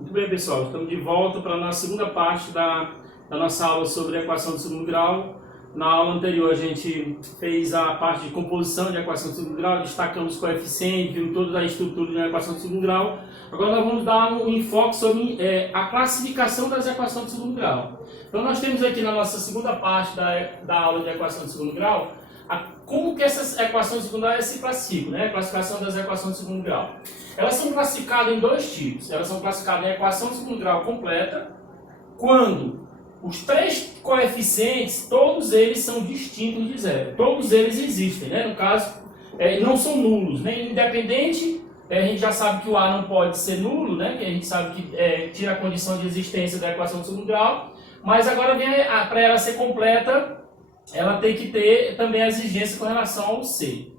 Muito bem, pessoal, estamos de volta para a nossa segunda parte da nossa aula sobre a equação de segundo grau. Na aula anterior a gente fez a parte de composição de equação de segundo grau, destacamos os coeficientes, vimos toda a estrutura de uma equação de segundo grau. Agora nós vamos dar um enfoque sobre a classificação das equações de segundo grau. Então nós temos aqui na nossa segunda parte da aula de equação de segundo grau, como que essas equações de segundo grau se classificam, né? A classificação das equações de segundo grau. Elas são classificadas em dois tipos. Elas são classificadas em equação de segundo grau completa, quando os três coeficientes, todos eles são distintos de zero. Todos eles existem, né? No caso, não são nulos, né? Independente, a gente já sabe que o A não pode ser nulo, né? Que a gente sabe que tira a condição de existência da equação de segundo grau, mas agora para ela ser completa, ela tem que ter também a exigência com relação ao C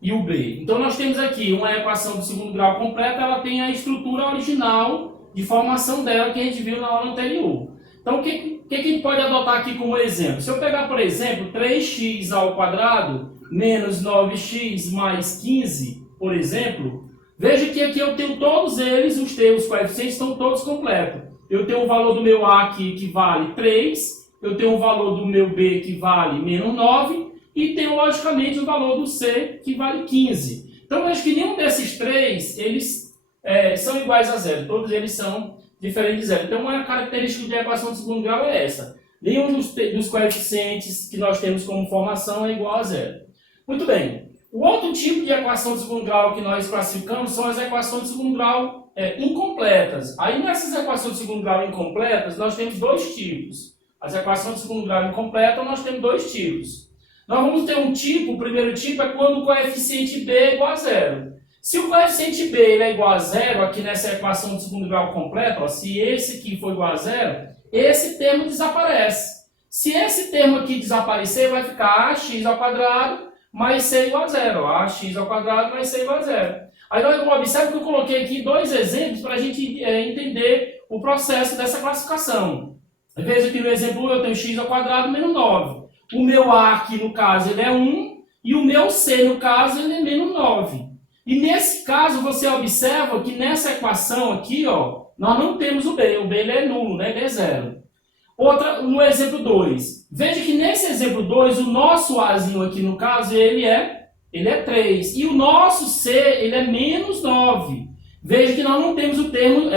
e o B. Então nós temos aqui uma equação de segundo grau completa, ela tem a estrutura original de formação dela que a gente viu na aula anterior. Então o que a gente pode adotar aqui como exemplo? Se eu pegar, por exemplo, 3x ao quadrado menos 9x mais 15, por exemplo, veja que aqui eu tenho todos eles, os coeficientes estão todos completos. Eu tenho o valor do meu A aqui que vale 3, eu tenho o valor do meu B que vale menos 9 e tenho, logicamente, o valor do C que vale 15. Então, eu acho que nenhum desses três, eles são iguais a zero. Todos eles são diferentes de zero. Então, uma característica de equação de segundo grau é essa. Nenhum dos coeficientes que nós temos como formação é igual a zero. Muito bem. O outro tipo de equação de segundo grau que nós classificamos são as equações de segundo grau incompletas. Aí, nessas equações de segundo grau incompletas, nós temos dois tipos. As equações de segundo grau incompletas, nós temos dois tipos. Nós vamos ter um tipo, o primeiro tipo é quando o coeficiente B é igual a zero. Se o coeficiente B ele é igual a zero, aqui nessa equação de segundo grau completa, ó, se esse aqui for igual a zero, esse termo desaparece. Se esse termo aqui desaparecer, vai ficar ax ao quadrado mais c igual a zero. Ax ao quadrado mais c igual a zero. Aí nós observamos que eu coloquei aqui dois exemplos para a gente entender o processo dessa classificação. Veja que no exemplo 1 eu tenho x ao quadrado menos 9. O meu A aqui, no caso, ele é 1. E o meu C, no caso, ele é menos 9. E nesse caso, você observa que nessa equação aqui, ó, nós não temos o B. O B ele é nulo, né? Ele é zero. Outra, no exemplo 2. Veja que nesse exemplo 2, o nosso Azinho aqui, no caso, ele é 3. E o nosso C, ele é menos 9. Veja que nós não temos o termo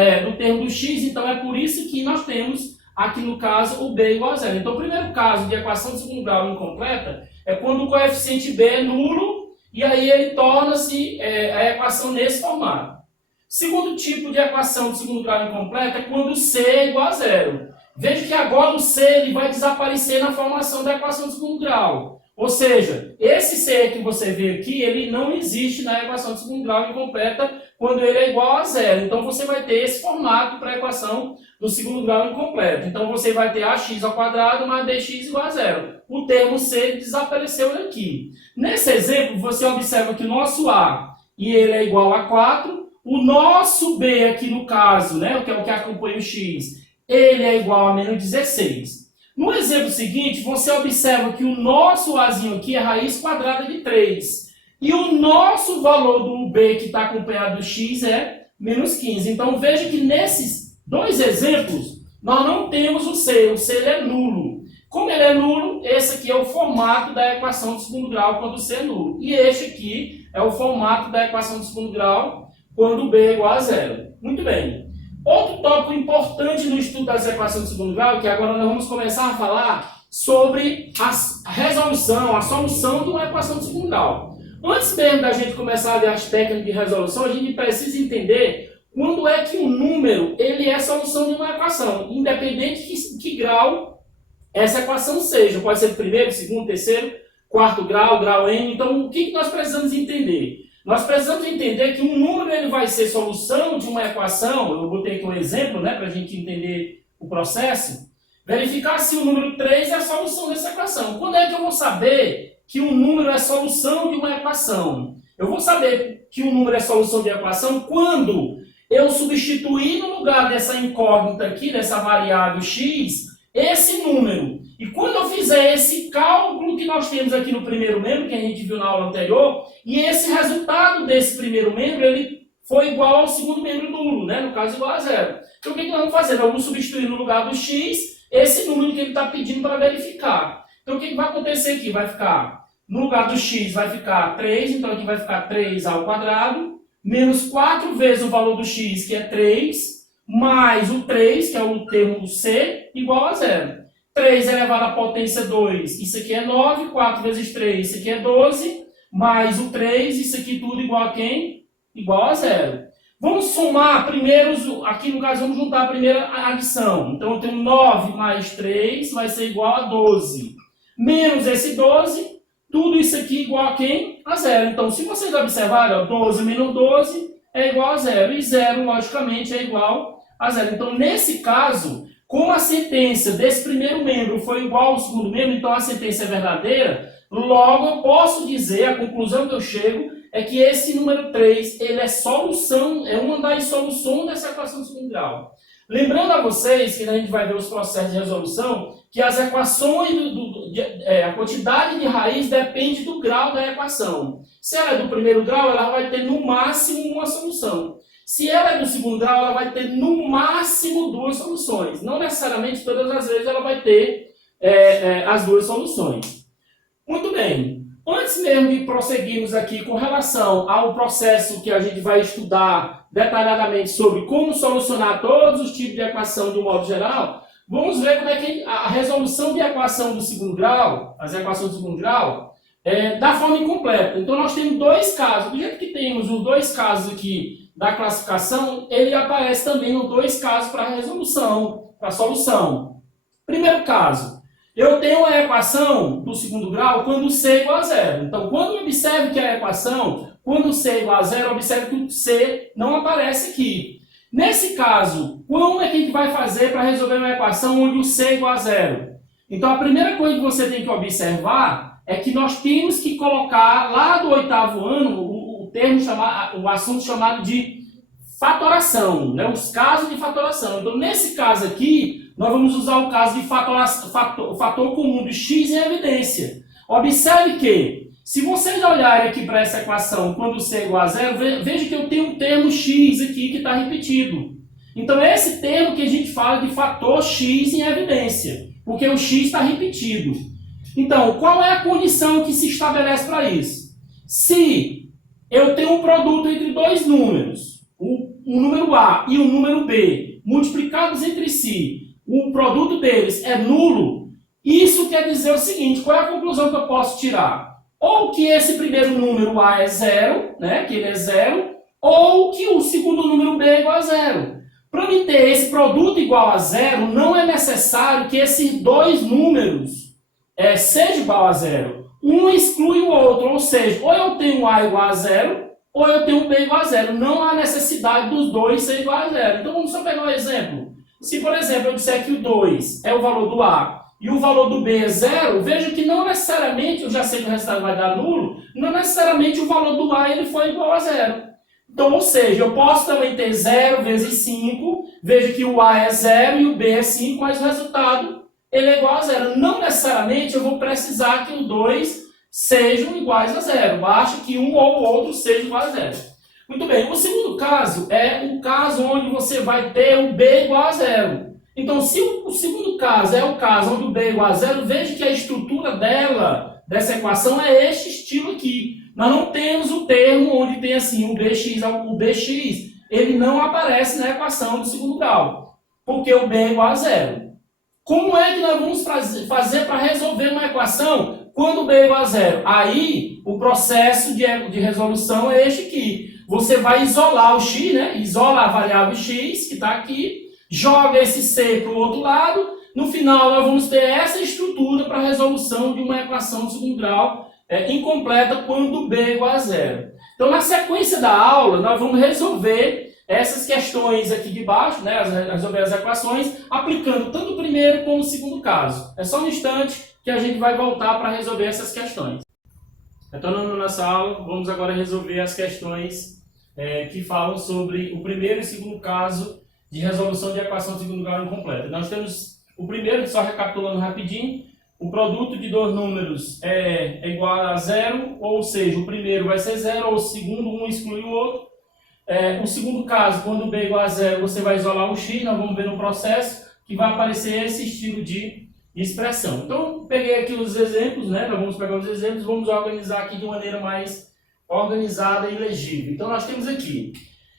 do x, então é por isso que nós temos aqui no caso o B igual a zero. Então o primeiro caso de equação de segundo grau incompleta é quando o coeficiente B é nulo e aí ele torna-se a equação nesse formato. Segundo tipo de equação de segundo grau incompleta é quando o C é igual a zero. Veja que agora o C ele vai desaparecer na formação da equação de segundo grau. Ou seja, esse C que você vê aqui, ele não existe na equação de segundo grau incompleta quando ele é igual a zero. Então você vai ter esse formato para a equação do segundo grau incompleto. Então você vai ter ax ao quadrado mais bx igual a zero. O termo C desapareceu aqui. Nesse exemplo, você observa que o nosso A e ele é igual a 4. O nosso B aqui no caso, né, que é o que acompanha o x, ele é igual a menos 16. No exemplo seguinte, você observa que o nosso Azinho aqui é raiz quadrada de 3. E o nosso valor do B que está acompanhado do x é menos 15. Então veja que nesses dois exemplos, nós não temos o C ele é nulo. Como ele é nulo, esse aqui é o formato da equação de segundo grau quando o C é nulo. E este aqui é o formato da equação de segundo grau quando o B é igual a zero. Muito bem. Outro tópico importante no estudo das equações de segundo grau, que agora nós vamos começar a falar sobre a resolução, a solução de uma equação de segundo grau. Antes mesmo da gente começar a ver as técnicas de resolução, a gente precisa entender quando é que um número ele é solução de uma equação, independente de que grau essa equação seja. Pode ser primeiro, segundo, terceiro, quarto grau, grau N. Então, o que nós precisamos entender? Nós precisamos entender que um número ele vai ser solução de uma equação. Eu botei aqui um exemplo, né, para a gente entender o processo. Verificar se o número 3 é a solução dessa equação. Quando é que eu vou saber que um número é solução de uma equação? Eu vou saber que um número é solução de uma equação quando eu substituir no lugar dessa incógnita aqui, dessa variável x, esse número. E quando eu fizer esse cálculo que nós temos aqui no primeiro membro, que a gente viu na aula anterior, e esse resultado desse primeiro membro, ele for igual ao segundo membro nulo, né? No caso, igual a zero. Então, o que nós vamos fazer? Nós vamos substituir no lugar do x esse número que ele está pedindo para verificar. Então, o que vai acontecer aqui? Vai ficar, no lugar do x, vai ficar 3, então aqui vai ficar 3 ao quadrado, menos 4 vezes o valor do x, que é 3, mais o 3, que é o termo c, igual a zero. 3 elevado à potência 2, isso aqui é 9, 4 vezes 3, isso aqui é 12, mais o 3, isso aqui tudo igual a quem? Igual a zero. Vamos somar primeiro, aqui no caso vamos juntar a primeira adição. Então eu tenho 9 mais 3 vai ser igual a 12. Menos esse 12, tudo isso aqui igual a quem? A zero. Então se vocês observarem, ó, 12 menos 12 é igual a zero. E zero, logicamente, é igual a zero. Então nesse caso, como a sentença desse primeiro membro foi igual ao segundo membro, então a sentença é verdadeira, logo eu posso dizer, a conclusão que eu chego, é que esse número 3, ele é solução, é uma das soluções dessa equação de segundo grau. Lembrando a vocês, que a gente vai ver os processos de resolução, que as equações, a quantidade de raiz depende do grau da equação. Se ela é do primeiro grau, ela vai ter no máximo uma solução. Se ela é do segundo grau, ela vai ter no máximo duas soluções. Não necessariamente todas as vezes ela vai ter as duas soluções. Muito bem. Antes mesmo de prosseguirmos aqui com relação ao processo que a gente vai estudar detalhadamente sobre como solucionar todos os tipos de equação de um modo geral, vamos ver como é que a resolução de equação do segundo grau, as equações do segundo grau, da forma incompleta. Então nós temos dois casos. Do jeito que temos os dois casos aqui da classificação, ele aparece também nos dois casos para a resolução, para a solução. Primeiro caso. Eu tenho a equação do segundo grau quando c é igual a zero. Então, quando eu observo que a equação, quando c é igual a zero, observe que o c não aparece aqui. Nesse caso, como é que a gente vai fazer para resolver uma equação onde o c é igual a zero? Então, a primeira coisa que você tem que observar é que nós temos que colocar lá do oitavo ano o assunto chamado de fatoração, né? Os casos de fatoração. Então, nesse caso aqui, nós vamos usar o caso de o fator comum de x em evidência. Observe que, se vocês olharem aqui para essa equação, quando c é igual a zero, veja que eu tenho um termo x aqui que está repetido. Então, é esse termo que a gente fala de fator x em evidência, porque o x está repetido. Então, qual é a condição que se estabelece para isso? Se eu tenho um produto entre dois números, um número A e um número B, multiplicados entre si, o produto deles é nulo, isso quer dizer o seguinte, qual é a conclusão que eu posso tirar? Ou que esse primeiro número A é zero, né, que ele é zero, ou que o segundo número B é igual a zero. Para me ter esse produto igual a zero, não é necessário que esses dois números sejam igual a zero. Um exclui o outro, ou seja, ou eu tenho A igual a zero, ou eu tenho B igual a zero. Não há necessidade dos dois serem igual a zero. Então vamos só pegar um exemplo. Se, por exemplo, eu disser que o 2 é o valor do A e o valor do B é zero, veja que não necessariamente, eu já sei que o resultado vai dar nulo, não necessariamente o valor do A ele foi igual a zero. Então, ou seja, eu posso também ter 0 vezes 5, veja que o A é 0 e o B é 5, mas o resultado ele é igual a zero. Não necessariamente eu vou precisar que os dois sejam iguais a zero, basta que um ou o outro seja igual a zero. Muito bem, o segundo caso é o caso onde você vai ter o B igual a zero. Então, se o segundo caso é o caso onde o B é igual a zero, veja que a estrutura dessa equação é este estilo aqui. Nós não temos o termo onde tem assim o BX, ele não aparece na equação do segundo grau, porque o B é igual a zero. Como é que nós vamos fazer para resolver uma equação quando o B é igual a zero? Aí, o processo de resolução é este aqui. Você vai isolar o x, né? Isola a variável x, que está aqui, joga esse c para o outro lado. No final, nós vamos ter essa estrutura para a resolução de uma equação de segundo grau incompleta quando b é igual a zero. Então, na sequência da aula, nós vamos resolver essas questões aqui de baixo, né? Resolver as equações, aplicando tanto o primeiro como o segundo caso. É só um instante que a gente vai voltar para resolver essas questões. Retornando na nossa aula, vamos agora resolver as questões que falam sobre o primeiro e segundo caso de resolução de equação de segundo grau incompleta. Nós temos o primeiro, só recapitulando rapidinho, o produto de dois números é igual a zero, ou seja, o primeiro vai ser zero, ou o segundo, um exclui o outro. O segundo caso, quando B igual a zero, você vai isolar o x, nós vamos ver no processo que vai aparecer esse estilo de expressão. Então, peguei aqui os exemplos, né? Nós vamos pegar os exemplos, vamos organizar aqui de maneira mais organizada e legível. Então, nós temos aqui,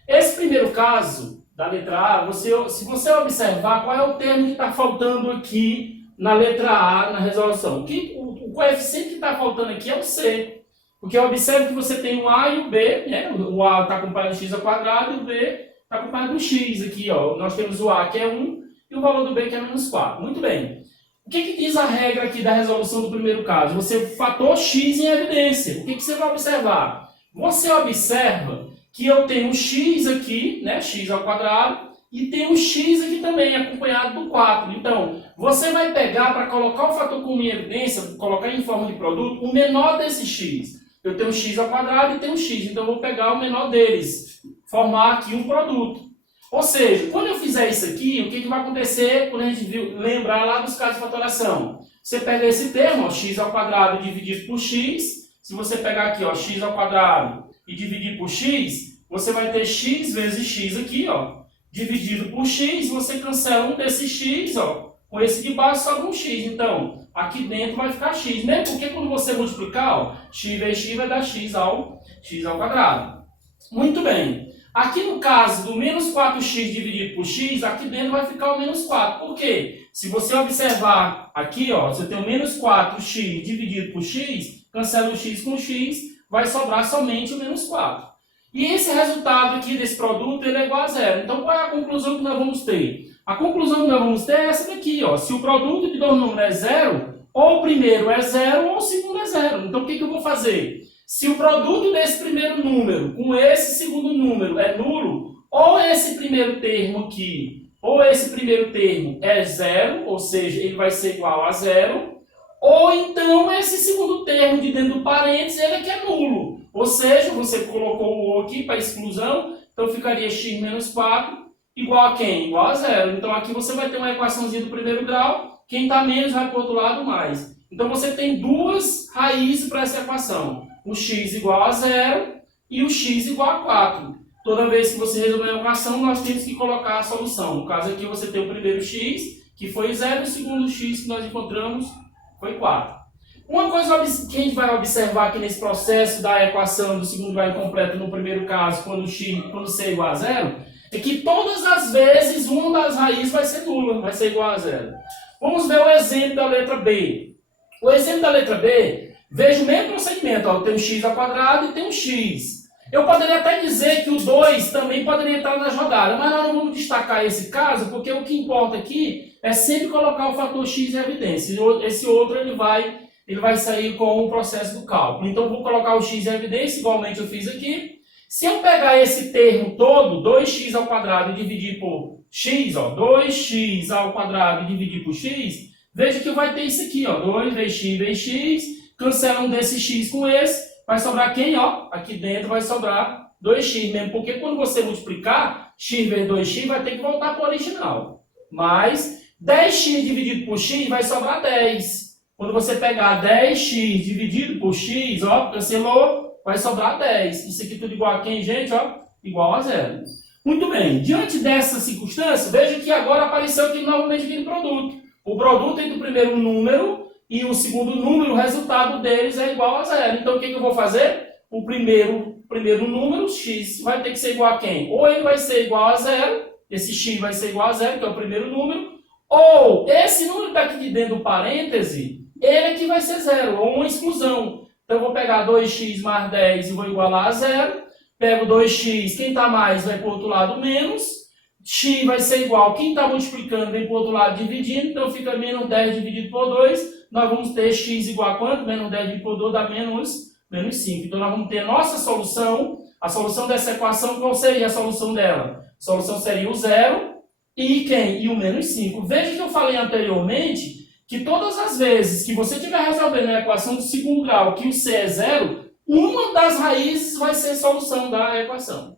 esse primeiro caso da letra A, se você observar qual é o termo que está faltando aqui na letra A, na resolução. O coeficiente que está faltando aqui é o C. Porque observe que você tem o A e o B, né? O A está acompanhado do x ao quadrado e o B está acompanhado do x. Aqui, ó, nós temos o A que é 1 e o valor do B que é menos 4. Muito bem. O que diz a regra aqui da resolução do primeiro caso? Você fator x em evidência. O que você vai observar? Você observa que eu tenho um x aqui, né? X ao quadrado, e tem um x aqui também, acompanhado do 4. Então, você vai pegar para colocar o fator comum em evidência, colocar em forma de produto, o menor desse x. Eu tenho x ao quadrado e tenho x, então eu vou pegar o menor deles, formar aqui um produto. Ou seja, quando eu fizer isso aqui, o que vai acontecer quando a gente lembrar lá dos casos de fatoração? Você pega esse termo, ó, x ao quadrado dividido por x, se você pegar aqui, ó, x ao quadrado e dividir por x, você vai ter x vezes x aqui, ó, dividido por x, você cancela um desses x, ó, com esse de baixo sobra um x. Então, aqui dentro vai ficar x, mesmo porque quando você multiplicar, ó, x vezes x vai dar x ao quadrado. Muito bem. Aqui no caso do menos 4x dividido por x, aqui dentro vai ficar o menos 4. Por quê? Se você observar aqui, ó, você tem o menos 4x dividido por x, cancela o x com x, vai sobrar somente o menos 4. E esse resultado aqui desse produto ele é igual a zero. Então, qual é a conclusão que nós vamos ter? A conclusão que nós vamos ter é essa daqui, ó. Se o produto de dois números é zero, ou o primeiro é zero, ou o segundo é zero. Então, o que eu vou fazer? Se o produto desse primeiro número com esse segundo número é nulo, ou esse primeiro termo aqui, ou esse primeiro termo é zero, ou seja, ele vai ser igual a zero, ou então esse segundo termo de dentro do parênteses ele é que é nulo. Ou seja, você colocou o O aqui para exclusão, então ficaria x menos 4 igual a quem? Igual a zero. Então aqui você vai ter uma equaçãozinha do primeiro grau, quem está menos vai para o outro lado mais. Então você tem duas raízes para essa equação. O x igual a zero e o x igual a 4. Toda vez que você resolver a equação, nós temos que colocar a solução. No caso aqui você tem o primeiro x, que foi 0, e o segundo x que nós encontramos foi 4. Uma coisa que a gente vai observar aqui nesse processo da equação do segundo grau incompleto no primeiro caso, quando c é igual a 0, é que todas as vezes uma das raízes vai ser nula, vai ser igual a 0. Vamos ver o exemplo da letra B. O exemplo da letra B, veja o mesmo procedimento, ó, tem um x ao quadrado e tem um x. Eu poderia até dizer que o 2 também poderia entrar na jogada, mas nós não vamos destacar esse caso, porque o que importa aqui é sempre colocar o fator x em evidência. Esse outro ele vai sair com o processo do cálculo. Então, eu vou colocar o x em evidência, igualmente eu fiz aqui. Se eu pegar esse termo todo, 2x ao quadrado e dividir por x, ó, 2x ao quadrado e dividir por x, veja que vai ter isso aqui, ó, 2 vezes x, cancela um desse x com esse, vai sobrar quem? Ó, aqui dentro vai sobrar 2x mesmo, porque quando você multiplicar, x vezes 2x vai ter que voltar para o original. Mas 10x dividido por x vai sobrar 10. Quando você pegar 10x dividido por x, ó, cancelou, vai sobrar 10. Isso aqui tudo igual a quem, gente? Ó, igual a zero. Muito bem. Diante dessa circunstância, veja que agora apareceu aqui novamente aquele produto. O produto entre o primeiro número e o segundo número, o resultado deles é igual a zero. Então, o que eu vou fazer? O primeiro número, x, vai ter que ser igual a quem? Ou ele vai ser igual a zero, esse x vai ser igual a zero, que é o primeiro número, ou esse número que está aqui dentro do parêntese, ele aqui vai ser zero, ou uma exclusão. Então, eu vou pegar 2x mais 10 e vou igualar a zero. Pego 2x, quem está mais vai para o outro lado menos. X vai ser igual, quem está multiplicando vem para o outro lado dividindo. Então, fica menos 10 dividido por 2. Nós vamos ter x igual a quanto? Menos 10 dividido por 2 dá menos 5. Então, nós vamos ter a nossa solução. A solução dessa equação, qual seria a solução dela? A solução seria o 0 e quem? E o menos 5. Veja que eu falei anteriormente que todas as vezes que você estiver resolvendo a equação do segundo grau, que o c é 0, uma das raízes vai ser a solução da equação.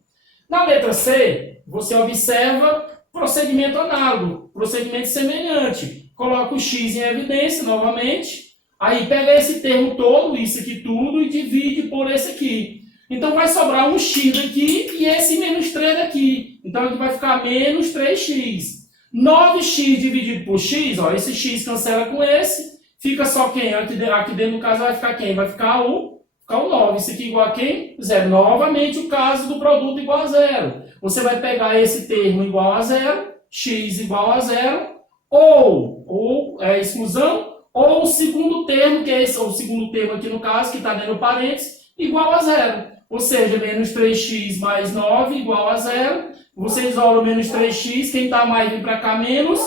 Na letra C, você observa procedimento análogo, procedimento semelhante. Coloca o x em evidência novamente, aí pega esse termo todo, isso aqui tudo, e divide por esse aqui. Então vai sobrar um x daqui e esse menos 3 daqui. Então aqui vai ficar menos 3x. 9x dividido por x, ó, esse x cancela com esse, fica só quem? Aqui dentro do caso vai ficar quem? Vai ficar o 9. Isso aqui igual a quem? 0. Novamente o caso do produto igual a 0. Você vai pegar esse termo igual a 0, x igual a 0, ou é exclusão, ou o segundo termo, que é esse, ou o segundo termo aqui no caso, que está dentro do parênteses, igual a 0. Ou seja, menos 3x mais 9 igual a 0. Você isola o menos 3x, quem está mais vem para cá menos.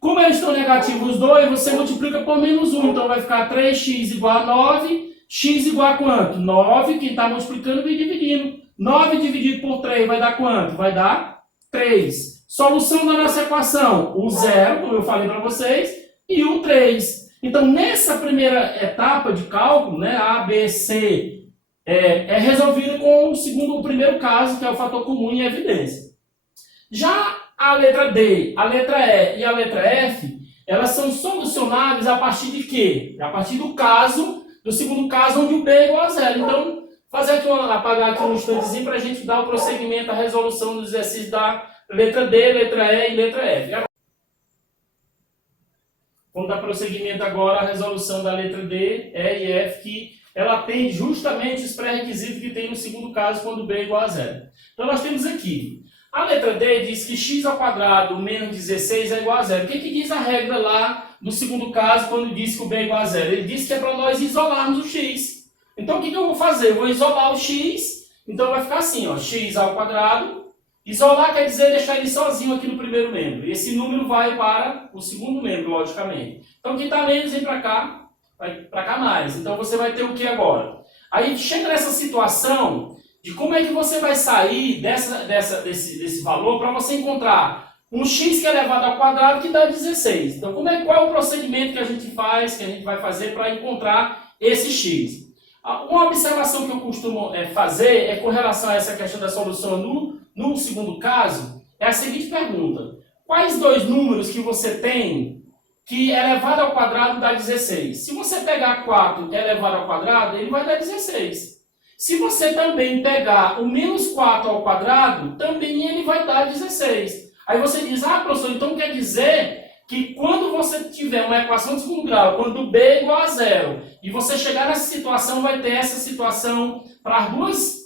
Como eles estão negativos os dois, você multiplica por menos 1. Então vai ficar 3x igual a 9. X igual a quanto? 9. Quem está multiplicando vem dividindo. 9 dividido por 3 vai dar quanto? Vai dar 3. Solução da nossa equação, o 0, como eu falei para vocês, e o 3. Então, nessa primeira etapa de cálculo, né, A, B, C, é resolvido com o primeiro caso, que é o fator comum em evidência. Já a letra D, a letra E e a letra F, elas são solucionáveis a partir de quê? A partir do segundo caso, onde o B é igual a 0. Então, apagar aqui um instantezinho para a gente dar o prosseguimento à resolução dos exercícios da letra D, letra E e letra F. Vamos dar prosseguimento agora à resolução da letra D, E e F, que ela atende justamente os pré-requisitos que tem no segundo caso, quando B é igual a 0. Então, nós temos aqui, a letra D diz que x ao quadrado menos 16 é igual a 0. O que diz a regra lá no segundo caso, quando diz que o B é igual a 0? Ele diz que é para nós isolarmos o x. Então, o que eu vou fazer? Eu vou isolar o x, então vai ficar assim, ó, x ao quadrado. Isolar quer dizer deixar ele sozinho aqui no primeiro membro. E esse número vai para o segundo membro, logicamente. Então, quem está menos vem para cá, vai para cá mais. Então, você vai ter o que agora? Aí, chega nessa situação de como é que você vai sair desse valor para você encontrar um x que é elevado ao quadrado que dá 16. Então, qual é o procedimento que a gente vai fazer para encontrar esse x? Uma observação que eu costumo fazer é com relação a essa questão da solução no segundo caso, é a seguinte pergunta. Quais dois números que você tem que elevado ao quadrado dá 16? Se você pegar 4 elevado ao quadrado, ele vai dar 16. Se você também pegar o menos 4 ao quadrado, também ele vai dar 16. Aí você diz, professor, então quer dizer que quando você tiver uma equação de segundo grau, quando B é igual a 0, e você chegar nessa situação, vai ter essa situação para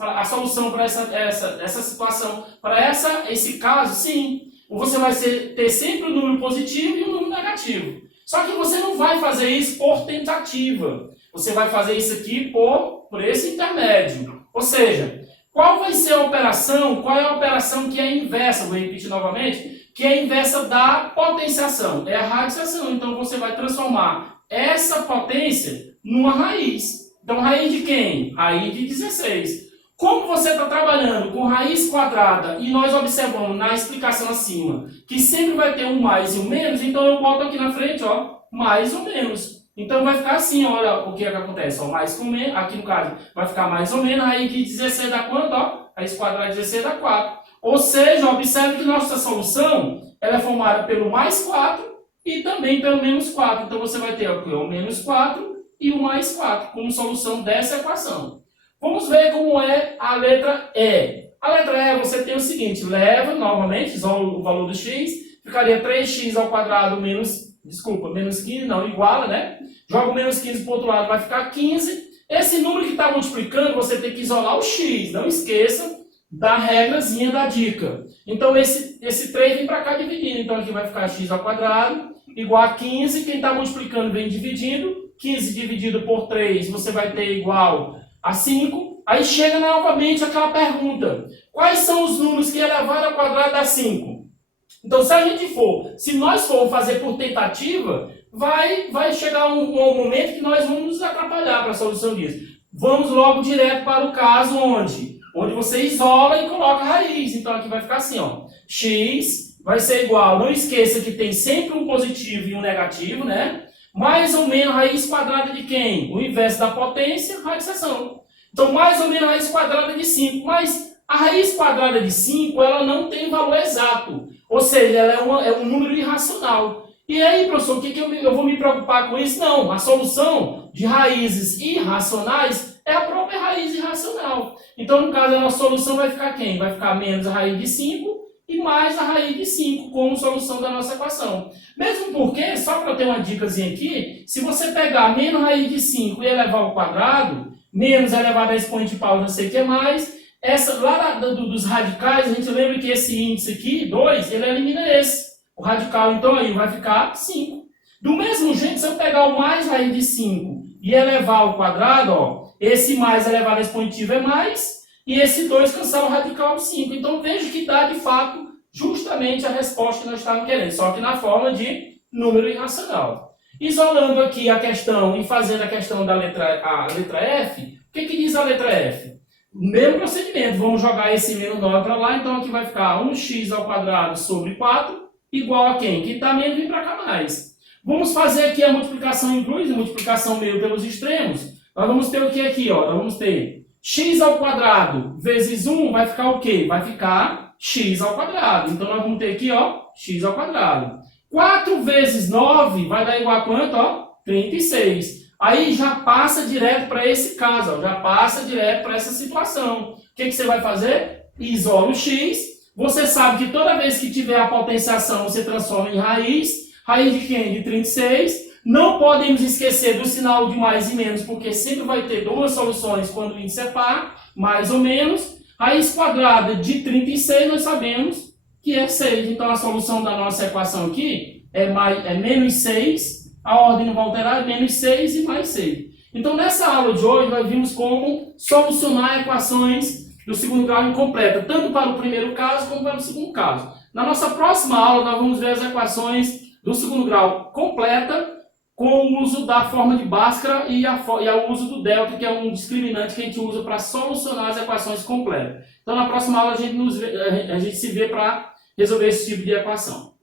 a solução para essa situação, para esse caso, sim, você vai ter sempre o número positivo e o número negativo. Só que você não vai fazer isso por tentativa. Você vai fazer isso aqui por esse intermédio. Ou seja, qual vai ser a operação? Qual é a operação que é inversa? Vou repetir novamente. Que é a inversa da potenciação. É a radiciação. Então, você vai transformar essa potência numa raiz. Então, raiz de quem? Raiz de 16. Como você está trabalhando com raiz quadrada e nós observamos na explicação acima que sempre vai ter um mais e um menos, então eu boto aqui na frente, ó, mais ou menos. Então vai ficar assim, olha o que acontece, ó, mais com menos, aqui no caso vai ficar mais ou menos, raiz de 16 dá quanto? Ó, raiz quadrada de 16 dá 4. Ou seja, observe que nossa solução ela é formada pelo mais 4 e também pelo menos 4. Então você vai ter o menos 4 e o mais 4 como solução dessa equação. Vamos ver como é a letra E. A letra E você tem o seguinte, leva novamente, isola o valor do x, ficaria 3x ao quadrado menos 15, não, iguala, né? Joga o menos 15 para o outro lado, vai ficar 15. Esse número que está multiplicando, você tem que isolar o x, não esqueça da regrazinha da dica. Então esse 3 vem para cá dividindo, então aqui vai ficar x ao quadrado igual a 15, quem está multiplicando vem dividindo, 15 dividido por 3 você vai ter igual a 5, aí chega novamente aquela pergunta, quais são os números que elevado ao quadrado dá 5? Então se nós formos fazer por tentativa, vai chegar um momento que nós vamos nos atrapalhar para a solução disso. Vamos logo direto para o caso onde você isola e coloca a raiz. Então aqui vai ficar assim, ó, x vai ser igual, não esqueça que tem sempre um positivo e um negativo, né? Mais ou menos raiz quadrada de quem? O inverso da potência, radiciação. Então, mais ou menos raiz quadrada de 5. Mas a raiz quadrada de 5, ela não tem valor exato. Ou seja, ela é um número irracional. E aí, professor, o que eu vou me preocupar com isso? Não, a solução de raízes irracionais é a própria raiz irracional. Então, no caso, a nossa solução vai ficar quem? Vai ficar menos a raiz de 5 e mais a raiz de 5 como solução da nossa equação. Mesmo porque, só para ter uma dicasinha aqui, se você pegar menos raiz de 5 e elevar ao quadrado, menos elevado a expoente pau, não sei o que mais, lá dos radicais, a gente lembra que esse índice aqui, 2, ele elimina esse. O radical, então, aí vai ficar 5. Do mesmo jeito, se eu pegar o mais raiz de 5 e elevar ao quadrado, ó, esse mais elevado a expoente é mais, e esse 2 cancela o radical de 5. Então, veja que dá, de fato, justamente a resposta que nós estávamos querendo, só que na forma de número irracional. Isolando aqui a questão e fazendo a questão da letra F, o que diz a letra F? O mesmo procedimento, vamos jogar esse menos 9 para lá, então aqui vai ficar 1x ao quadrado sobre 4, igual a quem? Que está menos vir para cá mais. Vamos fazer aqui a multiplicação em cruz, a multiplicação meio pelos extremos. Nós vamos ter o que aqui? Ó? Nós vamos ter x ao quadrado vezes 1 vai ficar o quê? Vai ficar x ao quadrado. Então nós vamos ter aqui, ó, x ao quadrado. 4 vezes 9 vai dar igual a quanto? Ó? 36. Aí já passa direto para esse caso, ó, já passa direto para essa situação. O que você vai fazer? Isola o x. Você sabe que toda vez que tiver a potenciação, você transforma em raiz. Raiz de quem? De 36. Não podemos esquecer do sinal de mais e menos, porque sempre vai ter duas soluções quando o índice é par, mais ou menos. Raiz quadrada de 36, nós sabemos que é 6. Então, a solução da nossa equação aqui é menos 6. A ordem não vai alterar, é menos 6 e mais 6. Então, nessa aula de hoje, nós vimos como solucionar equações do segundo grau incompleta, tanto para o primeiro caso como para o segundo caso. Na nossa próxima aula, nós vamos ver as equações do segundo grau completa, com o uso da forma de Bhaskara e o uso do delta, que é um discriminante que a gente usa para solucionar as equações completas. Então, na próxima aula, a gente se vê para resolver esse tipo de equação.